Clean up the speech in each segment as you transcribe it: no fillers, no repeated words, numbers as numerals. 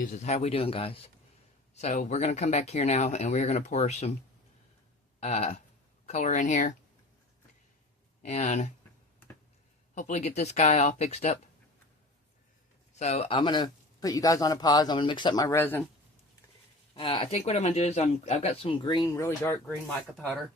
Muses. How we doing, guys? So we're going to come back here now, and we're going to pour some color in here. And hopefully get this guy all fixed up. So I'm going to put you guys on a pause. I'm going to mix up my resin. I think what I'm going to do is I've got some green, really dark green mica powder.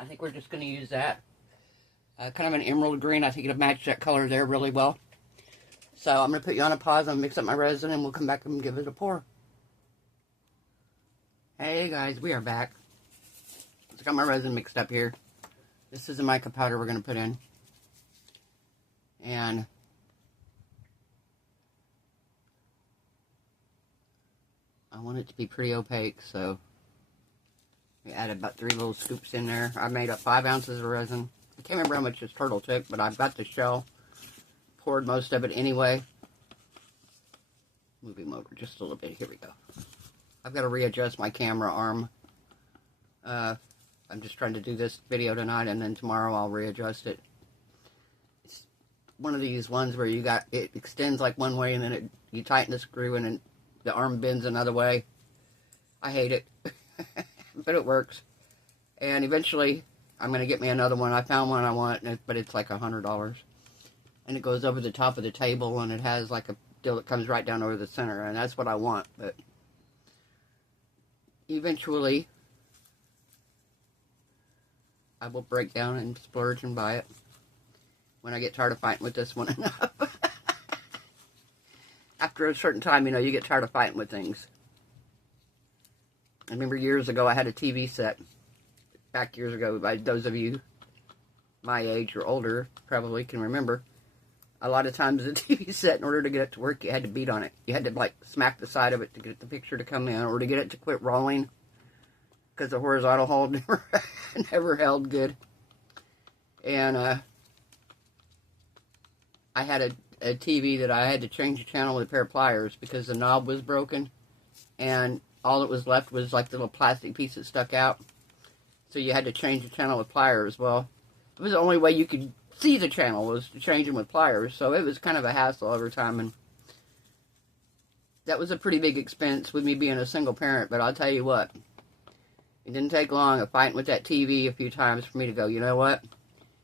I think we're just going to use that. Kind of an emerald green. I think it'll match that color there really well. So I'm going to put you on a pause. I'm going to mix up my resin and we'll come back and give it a pour. Hey guys, we are back. I've got my resin mixed up here. This is the mica powder we're going to put in. And I want it to be pretty opaque, so we added about 3 little scoops in there. I made up 5 ounces of resin. I can't remember how much this turtle took, but I've got the shell. Poured most of it anyway. Move him over just a little bit. Here we go. I've got to readjust my camera arm. I'm just trying to do this video tonight, and then tomorrow I'll readjust it. It's one of these ones where it extends like one way, and then you tighten the screw, and then the arm bends another way. I hate it, but it works. And eventually, I'm going to get me another one. I found one I want, but it's like $100. And it goes over the top of the table, and it has like a deal that comes right down over the center, and that's what I want. But eventually, I will break down and splurge and buy it when I get tired of fighting with this one enough. After a certain time, you get tired of fighting with things. I remember years ago, I had a TV set. Back years ago, those of you my age or older probably can remember. A lot of times the TV set, in order to get it to work, you had to beat on it. You had to, like, smack the side of it to get the picture to come in, or to get it to quit rolling, because the horizontal hold never held good. And I had a TV that I had to change the channel with a pair of pliers because the knob was broken, and all that was left was like the little plastic piece that stuck out. So you had to change the channel with pliers. Well, it was the only way you could see the channel was to change them with pliers, so it was kind of a hassle every time, and that was a pretty big expense with me being a single parent. But I'll tell you what, it didn't take long of fighting with that TV a few times for me to go, you know what,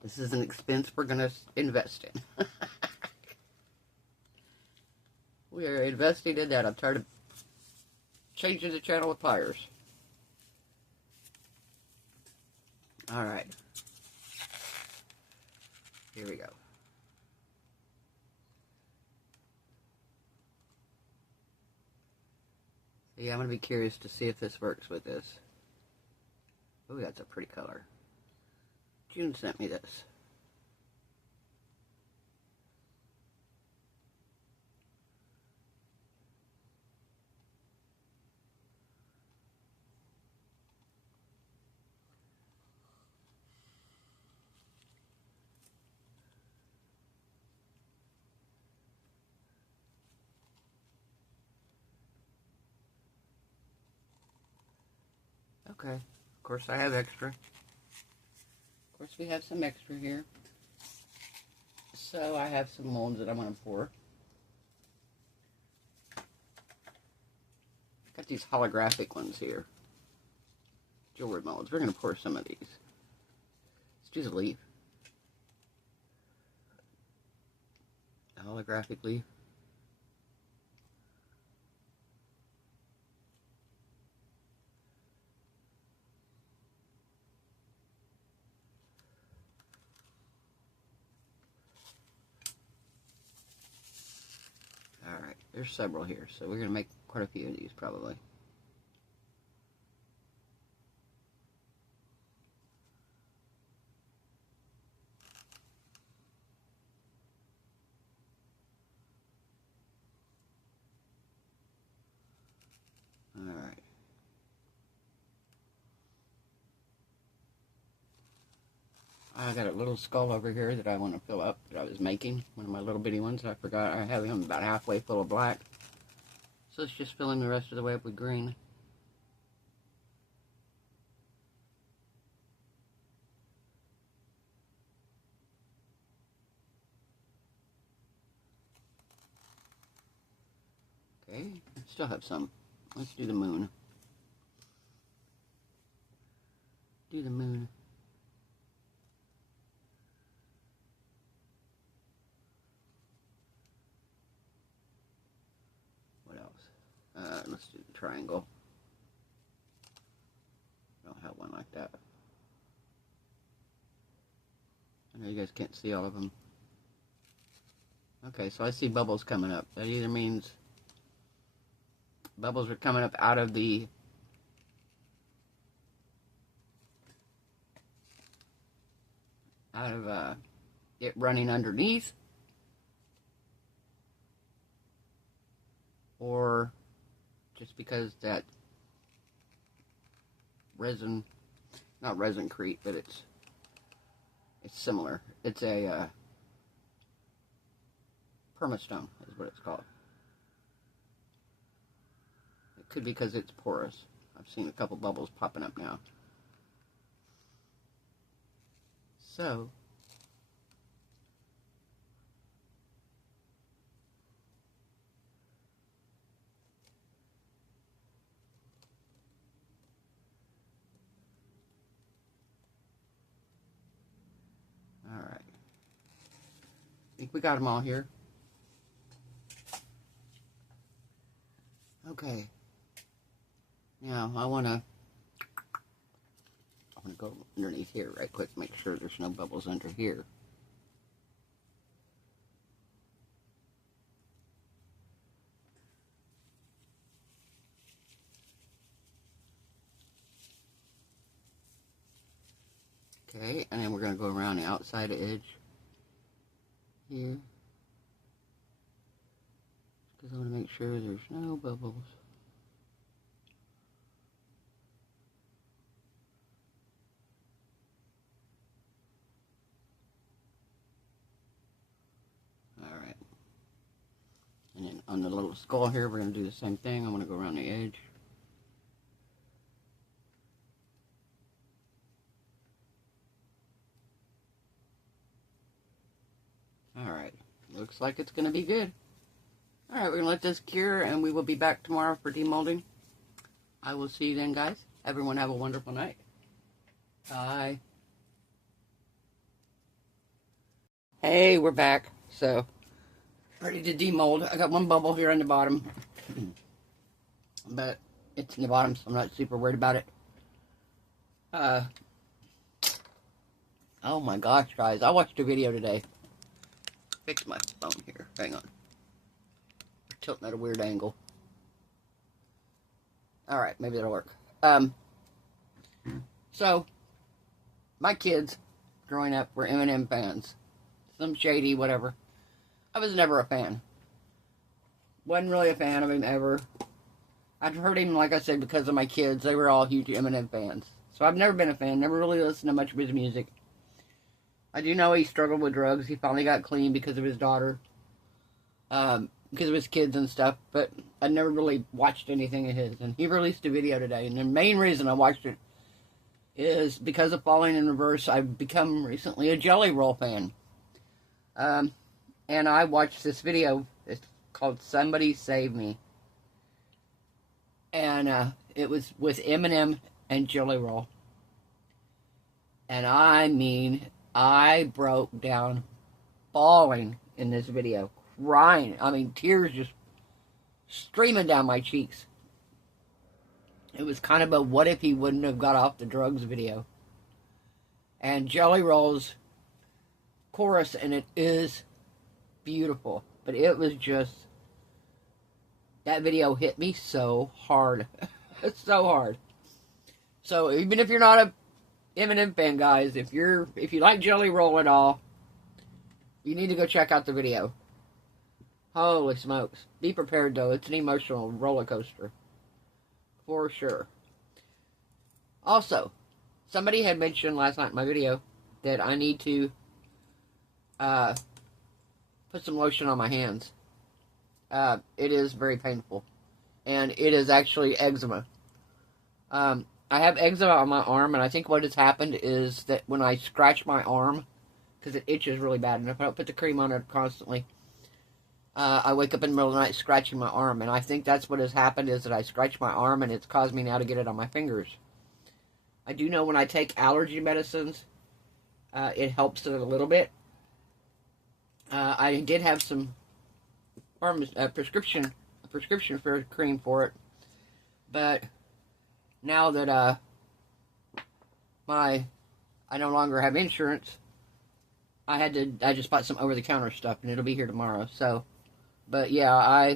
this is an expense we're going to invest in. We are investing in that. I'm tired of changing the channel with pliers. Alright. Here we go. Yeah, I'm going to be curious to see if this works with this. Oh, that's a pretty color. June sent me this. Okay, of course I have extra. Of course we have some extra here. So I have some molds that I'm going to pour. Got these holographic ones here. Jewelry molds. We're going to pour some of these. Let's do the leaf. A holographic leaf. Alright, there's several here, so we're going to make quite a few of these probably. Alright. I got a little skull over here that I want to fill up that I was making. One of my little bitty ones. I forgot I have him about halfway full of black. So let's just fill him the rest of the way up with green. Okay, Still have some. Let's do the moon. Do the moon. What else? Let's do the triangle. I don't have one like that. I know you guys can't see all of them. Okay, so I see bubbles coming up. That either means bubbles are coming up out of the it running underneath, or just because that resin, not resin-crete, but it's similar. It's a permastone is what it's called. It could be because it's porous. I've seen a couple bubbles popping up now. So, all right. I think we got them all here. Okay. Now I want to go underneath here right quick, make sure there's no bubbles under here. Okay, and then we're going to go around the outside edge here, because I want to make sure there's no bubbles. Alright. And then on the little skull here, we're going to do the same thing. I'm going to go around the edge. Alright. Looks like it's going to be good. Alright, we're going to let this cure, and we will be back tomorrow for demolding. I will see you then, guys. Everyone have a wonderful night. Bye. Hey, we're back. So, ready to demold. I got one bubble here on the bottom. But it's in the bottom, so I'm not super worried about it. Oh my gosh, guys. I watched a video today. Fix my phone here. Hang on. Tilting at a weird angle. Alright, maybe that'll work. So, my kids, growing up, were M&M fans. Some shady, whatever. I was never a fan. Wasn't really a fan of him ever. I'd heard him, like I said, because of my kids. They were all huge M&M fans. So I've never been a fan. Never really listened to much of his music. I do know he struggled with drugs. He finally got clean because of his daughter. Because of his kids and stuff. But I never really watched anything of his. And he released a video today. And the main reason I watched it is because of Falling in Reverse. I've become recently a Jelly Roll fan. And I watched this video. It's called Somebody Save Me. And it was with Eminem and Jelly Roll. And I mean, I broke down bawling in this video. Crying. I mean, tears just streaming down my cheeks. It was kind of a what if he wouldn't have got off the drugs video. And Jelly Roll's chorus, and it is beautiful. But it was just, that video hit me so hard. It's so hard. So even if you're not a Eminem fan, guys, if you like Jelly Roll at all, you need to go check out the video. Holy smokes. Be prepared, though. It's an emotional roller coaster. For sure. Also, somebody had mentioned last night in my video that I need to put some lotion on my hands. It is very painful. And it is actually eczema. I have eczema on my arm, and I think what has happened is that when I scratch my arm, because it itches really bad, and if I don't put the cream on it constantly, I wake up in the middle of the night scratching my arm, and I think that's what has happened, is that I scratch my arm, and it's caused me now to get it on my fingers. I do know when I take allergy medicines, it helps it a little bit. I did have some prescription for cream for it, but now that I no longer have insurance, I just bought some over-the-counter stuff, and it'll be here tomorrow. So, but yeah,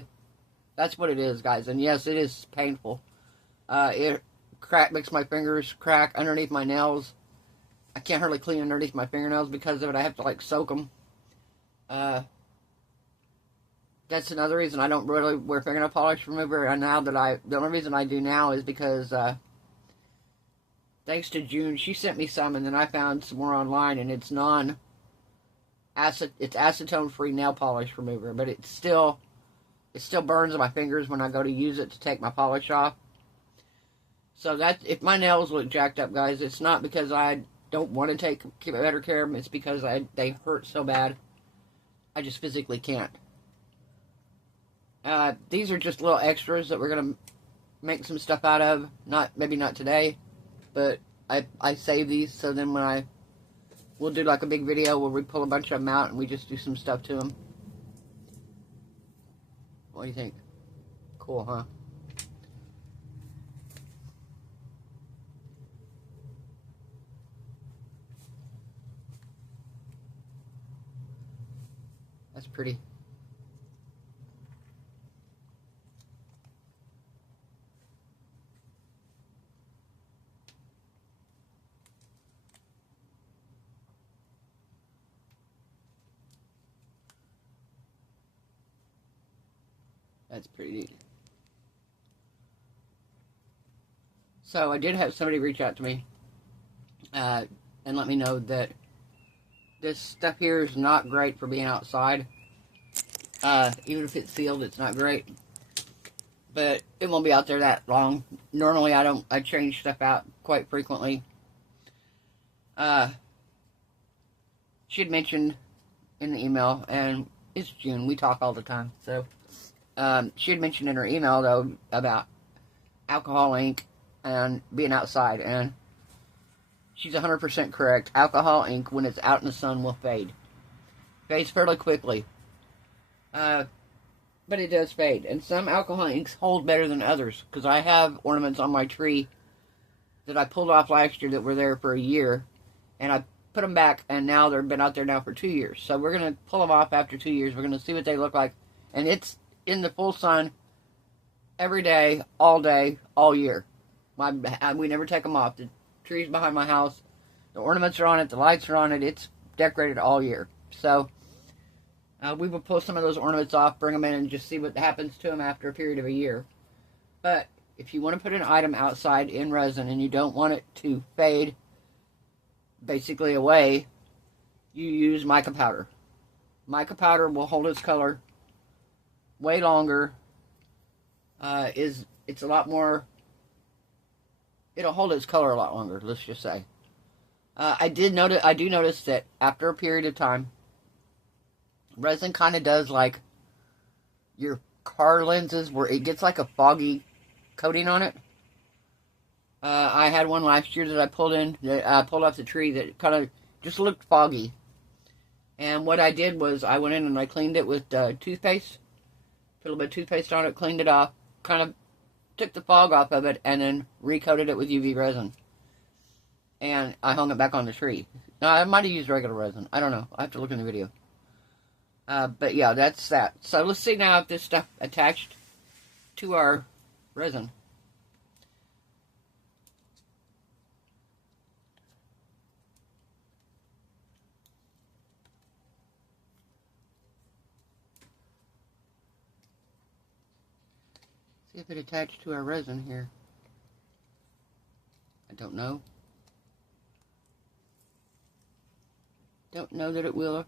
that's what it is, guys. And yes, it is painful. It makes my fingers crack underneath my nails. I can't hardly clean underneath my fingernails because of it. I have to like soak them. That's another reason I don't really wear fingernail polish remover. And now that the only reason I do now is because thanks to June, she sent me some, and then I found some more online, and it's it's acetone-free nail polish remover, but it still burns my fingers when I go to use it to take my polish off. So if my nails look jacked up, guys, it's not because I don't want to keep better care of them. It's because they hurt so bad. I just physically can't. These are just little extras that we're gonna make some stuff out of. Maybe not today, but I save these, so then when we'll do like a big video where we pull a bunch of them out and we just do some stuff to them. What do you think? Cool, huh? That's pretty. That's pretty neat. So I did have somebody reach out to me and let me know that this stuff here is not great for being outside. Even if it's sealed, it's not great. But it won't be out there that long. Normally I change stuff out quite frequently. She had mentioned in the email, and it's June, we talk all the time, so she had mentioned in her email, though, about alcohol ink and being outside, and she's 100% correct. Alcohol ink, when it's out in the sun, will fade. Fades fairly quickly. But it does fade. And some alcohol inks hold better than others, because I have ornaments on my tree that I pulled off last year that were there for a year, and I put them back, and now they've been out there now for 2 years. So we're going to pull them off after 2 years. We're going to see what they look like. And it's in the full sun every day, all year. We never take them off. The tree's behind my house. The ornaments are on it. The lights are on it. It's decorated all year. So we will pull some of those ornaments off, bring them in, and just see what happens to them after a period of a year. But if you want to put an item outside in resin and you don't want it to fade basically away, you use mica powder. Mica powder will hold its color way longer. It's a lot more. It'll hold its color a lot longer. Let's just say. I do notice that after a period of time, resin kind of does like your car lenses, where it gets like a foggy coating on it. I had one last year that I pulled off the tree that kind of just looked foggy. And what I did was I went in and I cleaned it with toothpaste. Put a little bit of toothpaste on it, cleaned it off, kind of took the fog off of it, and then recoated it with UV resin. And I hung it back on the tree. Now, I might have used regular resin. I don't know. I have to look in the video. But yeah, that's that. So let's see now if this stuff attached to our resin. See if it attached to our resin here. I don't know. Don't know that it will.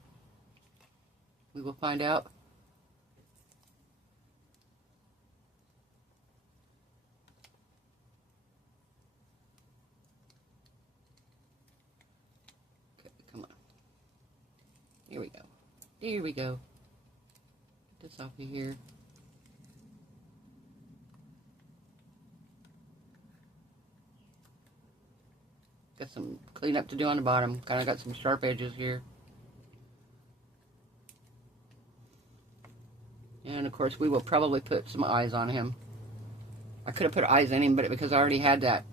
We will find out. Okay, come on. Here we go. Here we go. Put this off of here. Got some cleanup to do on the bottom. Kind of got some sharp edges here. And of course we will probably put some eyes on him. I could have put eyes in him, but because I already had that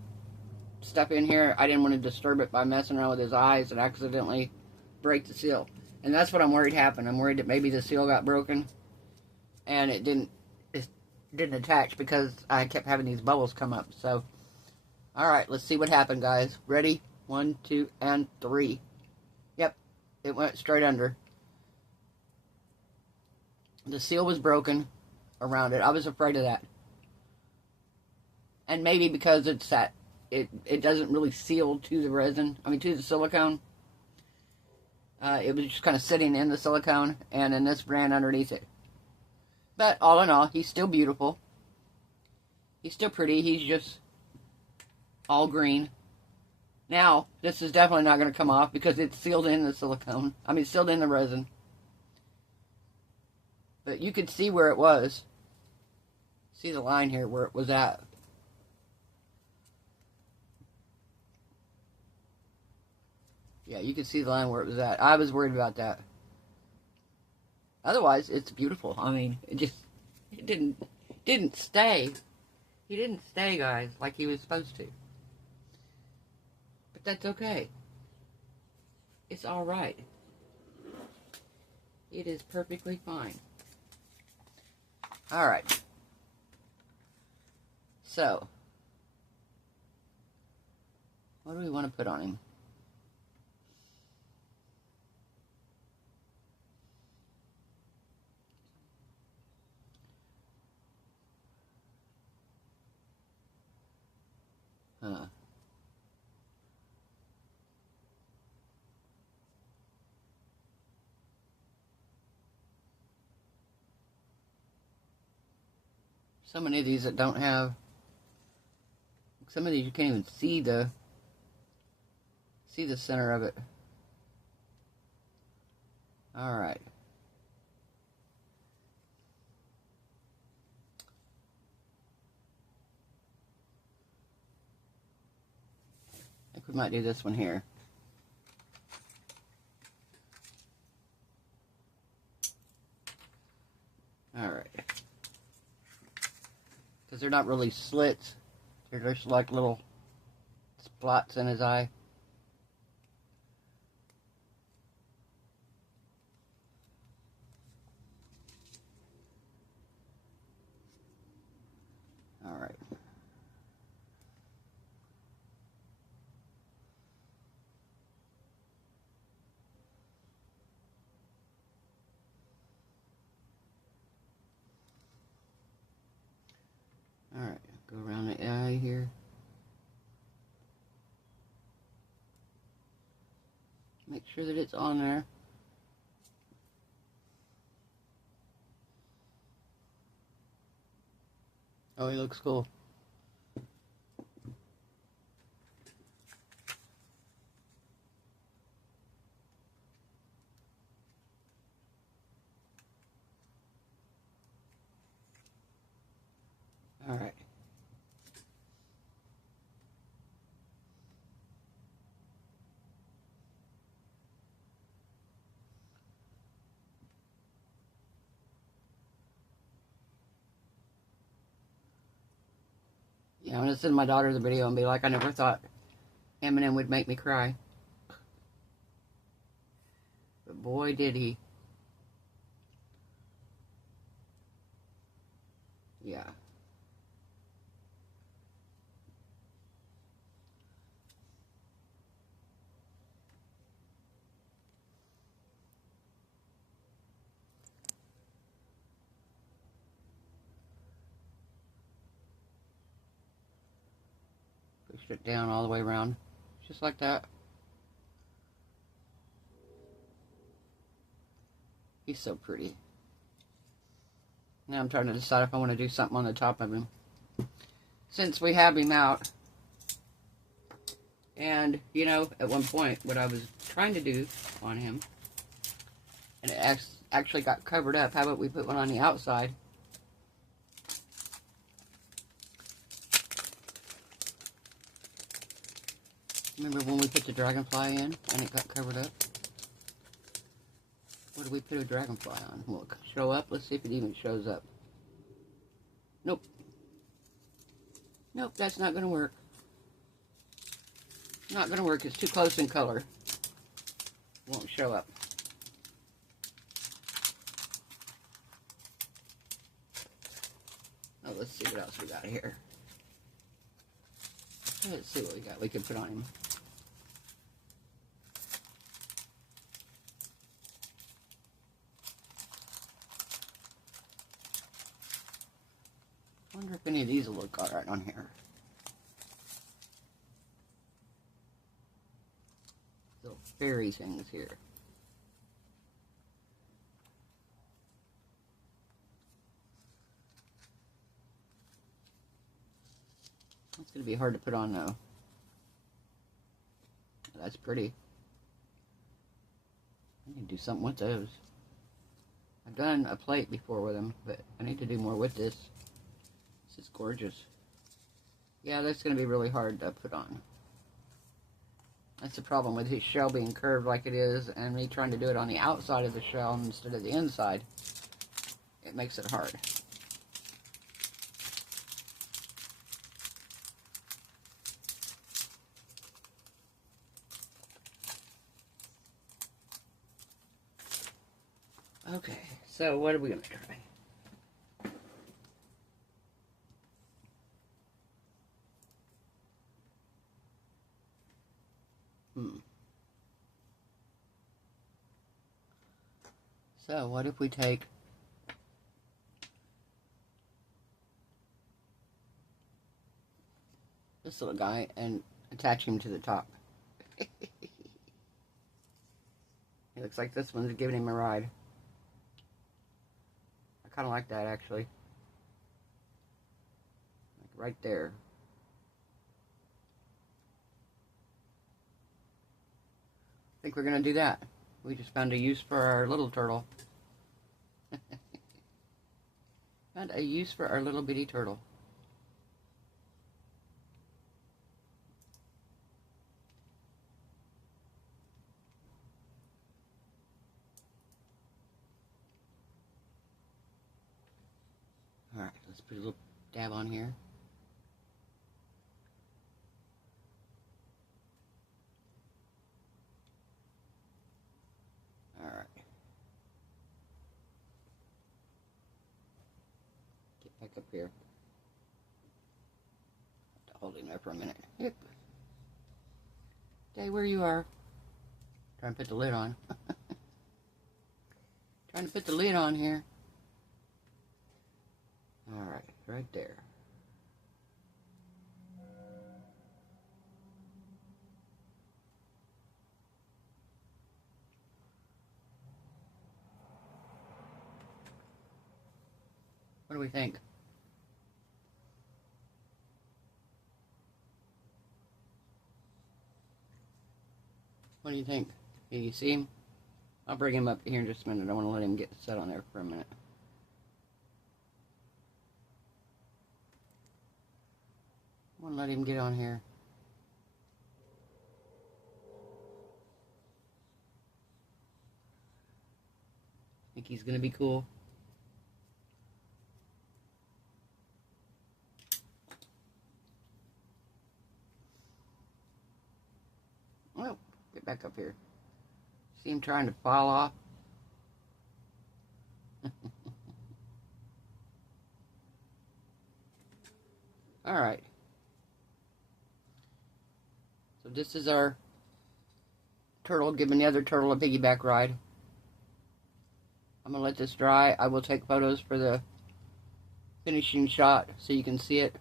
stuff in here, I didn't want to disturb it by messing around with his eyes and accidentally break the seal. And that's what I'm worried happened. I'm worried that maybe the seal got broken and it didn't attach because I kept having these bubbles come up. So, alright, let's see what happened, guys. Ready? 1, 2, and 3. Yep, it went straight under. The seal was broken around it. I was afraid of that. And maybe because it's that, it doesn't really seal to the resin, to the silicone. It was just kind of sitting in the silicone and in this brand underneath it. But all in all, he's still beautiful. He's still pretty. He's just all green. Now, this is definitely not going to come off because it's sealed in the silicone. Sealed in the resin. But you could see where it was. See the line here where it was at. Yeah, you can see the line where it was at. I was worried about that. Otherwise, it's beautiful. It didn't stay. He didn't stay, guys, like he was supposed to. But that's okay. It's alright. It is perfectly fine. Alright. So, what do we want to put on him? So many of these that don't have, some of these you can't even see the center of it. All right. I think we might do this one here. All right. Because they're not really slits. They're just like little spots in his eye. All right. Alright, go around the eye here. Make sure that it's on there. Oh, he looks cool. All right. Yeah, I'm going to send my daughter the video and be like, I never thought Eminem would make me cry. But boy, did he. Yeah. Pushed it down all the way around, just like that. He's so pretty. Now I'm trying to decide if I want to do something on the top of him. Since we have him out. And, you know, at one point, what I was trying to do on him And it actually got covered up. How about we put one on the outside? Remember when we put the dragonfly in and it got covered up? What did we put a dragonfly on? Will it show up? Let's see if it even shows up. Nope. Nope, that's not going to work. Not going to work. It's too close in color. Won't show up. Oh, let's see what else we got here. Let's see what we got. We can put on him. I wonder if any of these will look alright on here. Little fairy things here. It's going to be hard to put on though. That's pretty. I need to do something with those. I've done a plate before with them, but I need to do more with this. This is gorgeous. Yeah, that's going to be really hard to put on. That's the problem with his shell being curved like it is, and me trying to do it on the outside of the shell instead of the inside. It makes it hard. Okay, so what are we going to try? So what if we take this little guy and attach him to the top? He looks like this one's giving him a ride. I kind of like that actually. Like right there. I think we're going to do that. We just found a use for our little turtle. Found a use for our little bitty turtle. Alright, let's put a little dab on here. Alright. Get back up here. Have to hold him there for a minute. Yep. Stay where you are. Trying to put the lid on. Trying to put the lid on here. Alright, right there. What do we think? What do you think? Can you see him? I'll bring him up here in just a minute. I want to let him get set on there for a minute. I want to let him get on here. Think he's going to be cool? Well, get back up here. See him trying to fall off? Alright. So this is our turtle giving the other turtle a piggyback ride. I'm going to let this dry. I will take photos for the finishing shot so you can see it.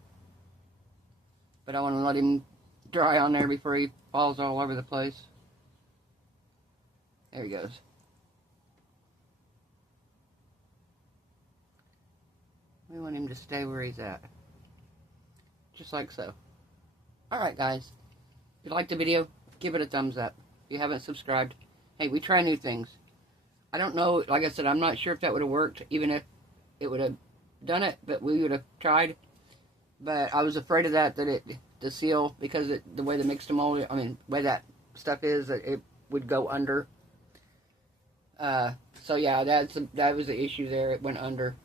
But I want to let him dry on there before he falls all over the place. There he goes. We want him to stay where he's at. Just like so. Alright guys. If you liked the video, give it a thumbs up. If you haven't subscribed, hey, we try new things. I don't know, like I said, I'm not sure if that would have worked, even if it would have done it, but we would have tried. But I was afraid of that the seal, because the way the mixed mold, I mean, the way that stuff is, that it would go under. So yeah, that was the issue there. It went under.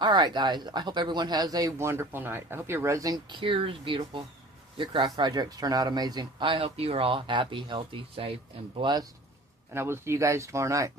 Alright guys, I hope everyone has a wonderful night. I hope your resin cures beautiful. Your craft projects turn out amazing. I hope you are all happy, healthy, safe, and blessed. And I will see you guys tomorrow night.